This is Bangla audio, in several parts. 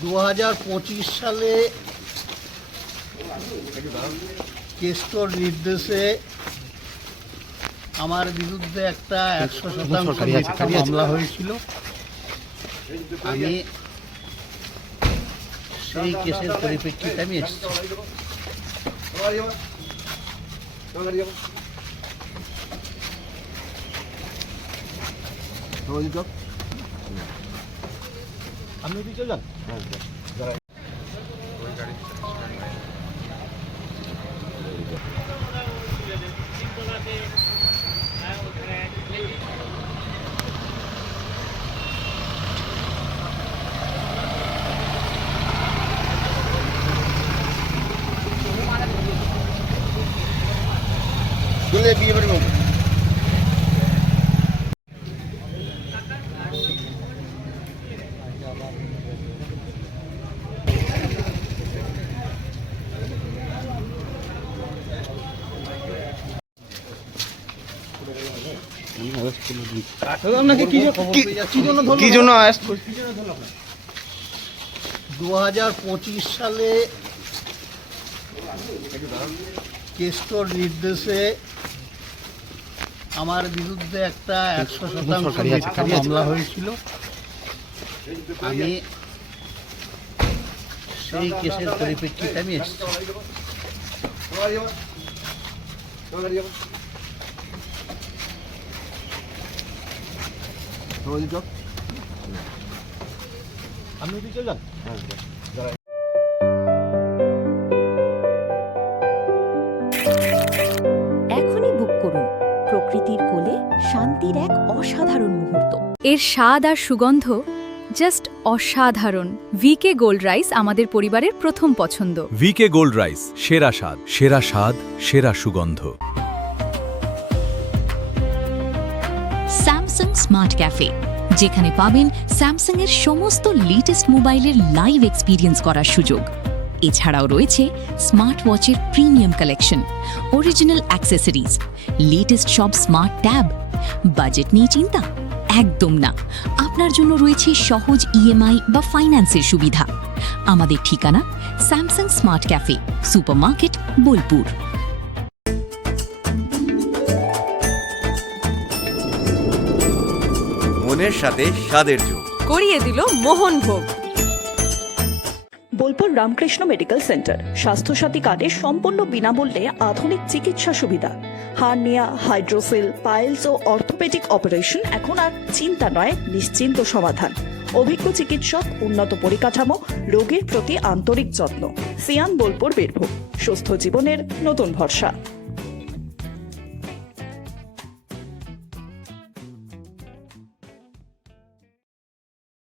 2025 সালে কেষ্টর নির্দেশে আমার বিরুদ্ধে একটা 100% মামলা হয়েছিল। আমি সেই কেসের পরিপ্রেক্ষিতে আমি এসেছি। আপনি কি চলে যান? বিয়ে বাড়ি বলবো কি জন্য 2025 সালে কেষ্টর নির্দেশে আমার বিরুদ্ধে একটা 100% মামলা হয়েছিল। আমি সেই কেসের পরিপ্রেক্ষিতে আমি এসেছি। আপনি কি চলে যান? এখনই বুক করুন প্রকৃতির কোলে শান্তির এক অসাধারণ মুহূর্ত। এর স্বাদ আর সুগন্ধ জাস্ট অসাধারণ। ভিকে গোল্ড রাইস আমাদের পরিবারের প্রথম পছন্দ। ভিকে গোল্ড রাইস, সেরা স্বাদ, সেরা স্বাদ, সেরা সুগন্ধ। স্যামসাং স্মার্ট ক্যাফে, যেখানে পাবেন স্যামসাং এর সমস্ত লেটেস্ট মোবাইলের লাইভ এক্সপিরিয়েন্স করার সুযোগ। এছাড়াও রয়েছে স্মার্ট ওয়াচের premium collection, original accessories, latest সব স্মার্ট ট্যাব। বাজেট নিয়ে চিন্তা? একদম না। আপনার জন্য রয়েছে সহজ ইএমআই বা ফাইন্যান্সের সুবিধা। আমাদের ঠিকানা Samsung smart cafe, supermarket, Bolpur. মনের সাথে স্বাদের যোগ করিয়ে দিল মোহনভোগ। বোলপুর রামকৃষ্ণ মেডিকেল সেন্টার স্বাস্থ্যসাথী কার্ডে সম্পূর্ণ বিনামূল্যে আধুনিক চিকিৎসা সুবিধা। হার্নিয়া, হাইড্রোসিল, পাইলস ও অর্থোপেডিক অপারেশন এখন আর চিন্তা নয়, নিশ্চিন্ত সমাধান। অভিজ্ঞ চিকিৎসক, উন্নত পরিকাঠামো, রোগীর প্রতি আন্তরিক যত্ন। সিয়ান বোলপুর বীরভূম, সুস্থ জীবনের নতুন ভরসা।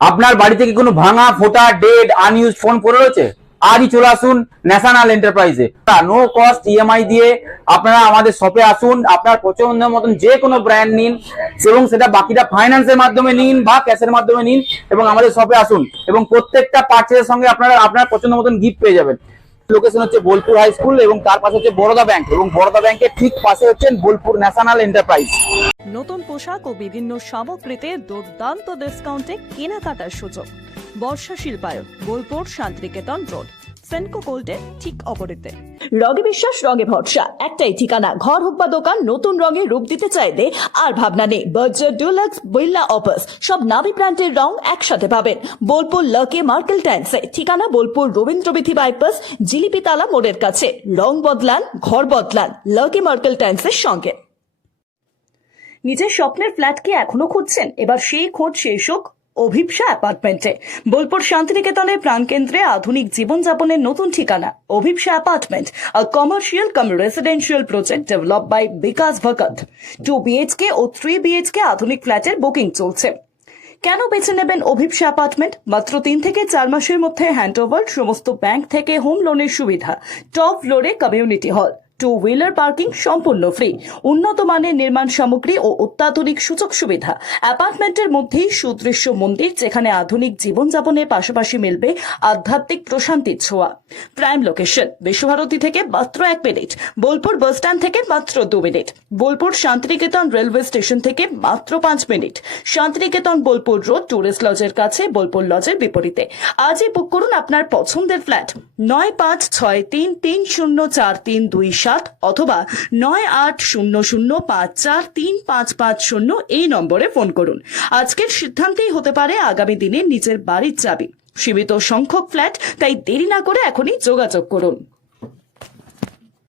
আপনার বাড়িতে কি কোনো ভাঙা, ফোটা, ডেড, আনইউজড ফোন পড়ে রয়েছে? আজই চলে আসুন ন্যাশনাল এন্টারপ্রাইজে। নো কস্ট ইএমআই দিয়ে আপনারা আমাদের শপে আসুন। আপনার পছন্দের মতন যে কোনো ব্র্যান্ড নিন এবং সেটা বাকিটা ফাইন্যান্সের মাধ্যমে নিন বা ক্যাশের মাধ্যমে নিন এবং আমাদের শপে আসুন এবং প্রত্যেকটা পারচেজের সঙ্গে আপনারা আপনার পছন্দ মতন গিফট পেয়ে যাবেন। লোকেশন হচ্ছে বোলপুর হাই স্কুল এবং তার পাশে হচ্ছে বরোদা ব্যাংক এবং বরোদা ব্যাংকের ঠিক পাশে হচ্ছে বোলপুর ন্যাশনাল এন্টারপ্রাইজ। নতুন পোশাক ও বিভিন্ন সামগ্রীতে দুর্দান্ত ডিসকাউন্টে কেনাকাটার সুযোগ। বর্ষা শিল্পায়ন, বোলপুর শান্তিনিকেতন রোড, সেনকো গোল্ডের ঠিক অপোজিটে। রঙে বিশ্বাস, রঙে ভরসা, একটাই ঠিকানা। ঘর হোক বা দোকান, নতুন রঙে রূপ দিতে চাইলে আর ভাবনা নেই। বার্জার, ডুলাক্স, বিল্লা, অপাস সব নামি ব্র্যান্ডের রং একসাথে পাবেন বোলপুর লাকি মার্কেল টাইন্সে। ঠিকানা বোলপুর রবীন্দ্রবিথি বাইপাস, জিলিপিতালা মোড়ের কাছে। রং বদলান, ঘর বদলান লাকি মার্কেল টাইন্সের সঙ্গে। নিজের স্বপ্নের ফ্ল্যাট কি এখনো খুঁজছেন? এবার সেই খোঁজ শেষ হোক অভিপ্সা অ্যাপার্টমেন্টে। বোলপুর শান্তিনিকেতনের প্রাণকেন্দ্রে আধুনিক জীবনযাপনের নতুন ঠিকানা Abhipsa apartment, a commercial cum residential project develop by Bikash Bhakat. 2 BHK ও 3 BHK আধুনিক ফ্ল্যাটের বুকিং চলছে। কেন বেছে নেবেন অভিপ্সা অ্যাপার্টমেন্ট? মাত্র 3 থেকে 4 মাসের মধ্যে হ্যান্ডওভার, সমস্ত ব্যাংক থেকে হোম লোনের সুবিধা, টপ ফ্লোরে community hall, two wheeler parking সম্পূর্ণ ফ্রি, উন্নত মানের নির্মাণ সামগ্রী ও অত্যাধুনিক সুযোগ সুবিধা। অ্যাপার্টমেন্টের মধ্যেই সুদৃশ্য মন্দির, যেখানে আধুনিক জীবনযাপনের পাশাপাশি মিলবে আধ্যাত্মিক প্রশান্তির ছোঁয়া। প্রাইম লোকেশন, বিশ্বভারতী থেকে মাত্র 1 মিনিট, বোলপুর বাস স্ট্যান্ড থেকে মাত্র 2 minute, Bolpur Santiniketan railway station থেকে মাত্র 5 minute, Santiniketan Bolpur road tourist লজের কাছে, বোলপুর লজের বিপরীতে। আজই বুক করুন আপনার পছন্দের ফ্ল্যাট 9563304327 অথবা 9800543550 এই নম্বরে ফোন করুন। আজকের সিদ্ধান্তেই হতে পারে আগামী দিনে নিজের বাড়ির চাবি। সীমিত সংখ্যক ফ্ল্যাট, তাই দেরি না করে এখনই যোগাযোগ করুন।